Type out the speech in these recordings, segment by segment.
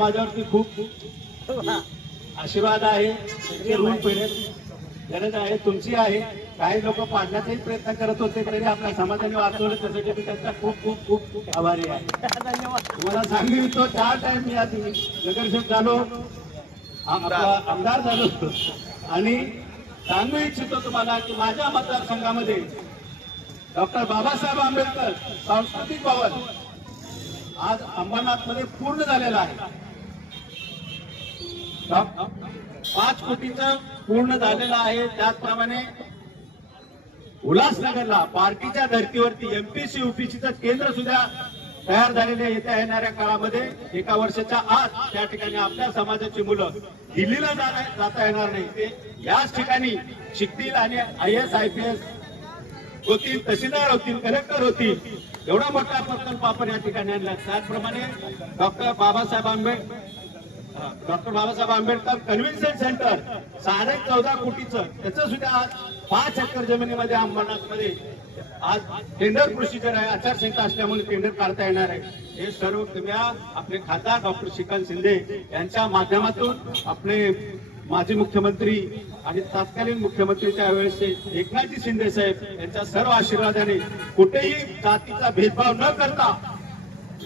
माझ्यावरती खूप आशीर्वाद आहे, गरज आहे, तुमची आहे. काही लोक पाडण्याचाही प्रयत्न करत होते, तरी आपल्या समाजाने वाचवलं, त्यासाठी मी त्यांचा खूप खूप खूप खूप आभारी आहे. तुम्हाला सांगू इच्छितो 4 टाइम मी आधी नगरसेवक झालो, आमदार झालो, आणि सांगू इच्छितो तुम्हाला की माझ्या मतदारसंघामध्ये डॉक्टर बाबासाहेब आंबेडकर सांस्कृतिक भवन आज अंबरनाथ मध्ये पूर्ण झालेला आहे. 5 कोटीचं पूर्ण झालेलं आहे. त्याचप्रमाणे उल्हासनगरला पार्टीच्या धर्तीवरती एमपीसी युपीसीचं केंद्र सुद्धा तयार झालेले. येत्या येणाऱ्या काळामध्ये 1 वर्षाच्या आत त्या ठिकाणी आपल्या समाजाची मुलं दिल्लीला जाता येणार नाही, ते याच ठिकाणी शिकतील आणि IAS IPS होतील, तहसीलदार होतील, कलेक्टर होतील. एवढा मोठा प्रकल्प आपण या ठिकाणी आणला. त्याचप्रमाणे doctor Babasaheb Ambedkar convention centre 14.5 कोटीचं, त्याचं सुद्धा आज 5 एकर जमिनीमध्ये अंबरनाथ मध्ये आज टेंडर प्रोसिजर आहे. आचारसंहिता असल्यामुळे टेंडर काढता येणार आहे. हे सर्व तुम्ही आपले खासदार डॉक्टर श्रीकांत शिंदे यांच्या माध्यमातून आपले माजी मुख्यमंत्री आणि तत्कालीन मुख्यमंत्री त्यावेळेस एकनाथजी शिंदे साहेब यांच्या सर्व आशीर्वादाने कुठेही जातीचा भेदभाव न करता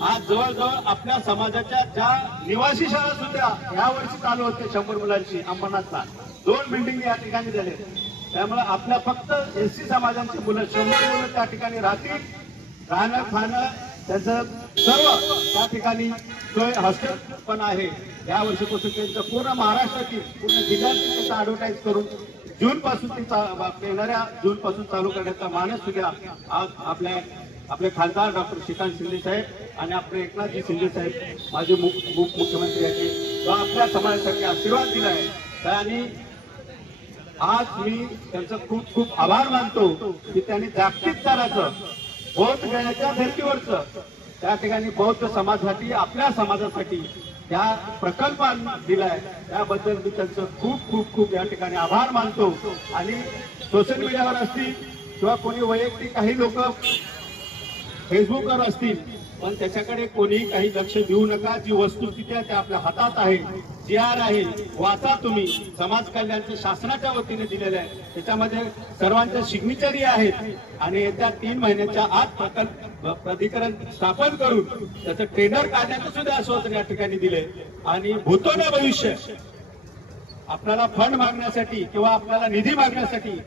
आज जवळजवळ आपल्या समाजाच्या ज्या निवासी शाळा सुद्धा या वर्षी चालू होते 100 मुलांची अंबरनाथला 2 बिल्डिंग या ठिकाणी झाले. त्यामुळे आपल्या फक्त SC समाजांची मुलं 100 मुलं त्या ठिकाणी राहतील. राहणं खाणं त्याचं सर्व त्या ठिकाणी सोय हॉस्टेल पण आहे. या वर्षीपासून त्यांचं पूर्ण महाराष्ट्रातील पूर्ण जिल्ह्यात त्याचा ऍडव्हर्टाईज करून जून पासून येणाऱ्या जून पासून चालू करण्याचा मानस सुद्धा आज आपले खासदार डॉक्टर श्रीकांत शिंदे साहेब आणि आपले एकनाथजी शिंदे साहेब माझे मुख्यमंत्री यांनी जो आपल्या समाजासाठी आशीर्वाद दिला आहे. आणि आज मी त्यांचा खूप खूप आभार मानतो की त्यांनी जागतिक स्तराचं बौद्ध घेण्याच्या धर्तीवरचं त्या ठिकाणी बौद्ध समाजासाठी, आपल्या समाजासाठी त्या प्रकल्पांना दिलाय. त्याबद्दल मी त्यांचं खूप खूप खूप या ठिकाणी आभार मानतो. आणि सोशल मीडियावर असतील किंवा कोणी वैयक्तिक काही लोक फेसबुकवर असतील, पण त्याच्याकडे कोणीही काही लक्ष देऊ नका. जी वस्तुस्थिती आहे त्या आपल्या हातात आहे. GR आहे, वाचा तुम्ही. समाज कल्याणचं शासनाच्या वतीने दिलेलं आहे, त्याच्यामध्ये सर्वांच्या सिग्नेचरी आहेत. आणि येत्या 3 महिन्याच्या आत प्रकल्प प्राधिकरण स्थापन करून त्याचं टेंडर काढण्याचं सुद्धा आश्वासन या ठिकाणी दिले. आणि भूतोने भविष्य आपल्याला फंड मागण्यासाठी किंवा आपल्याला निधी मागण्यासाठी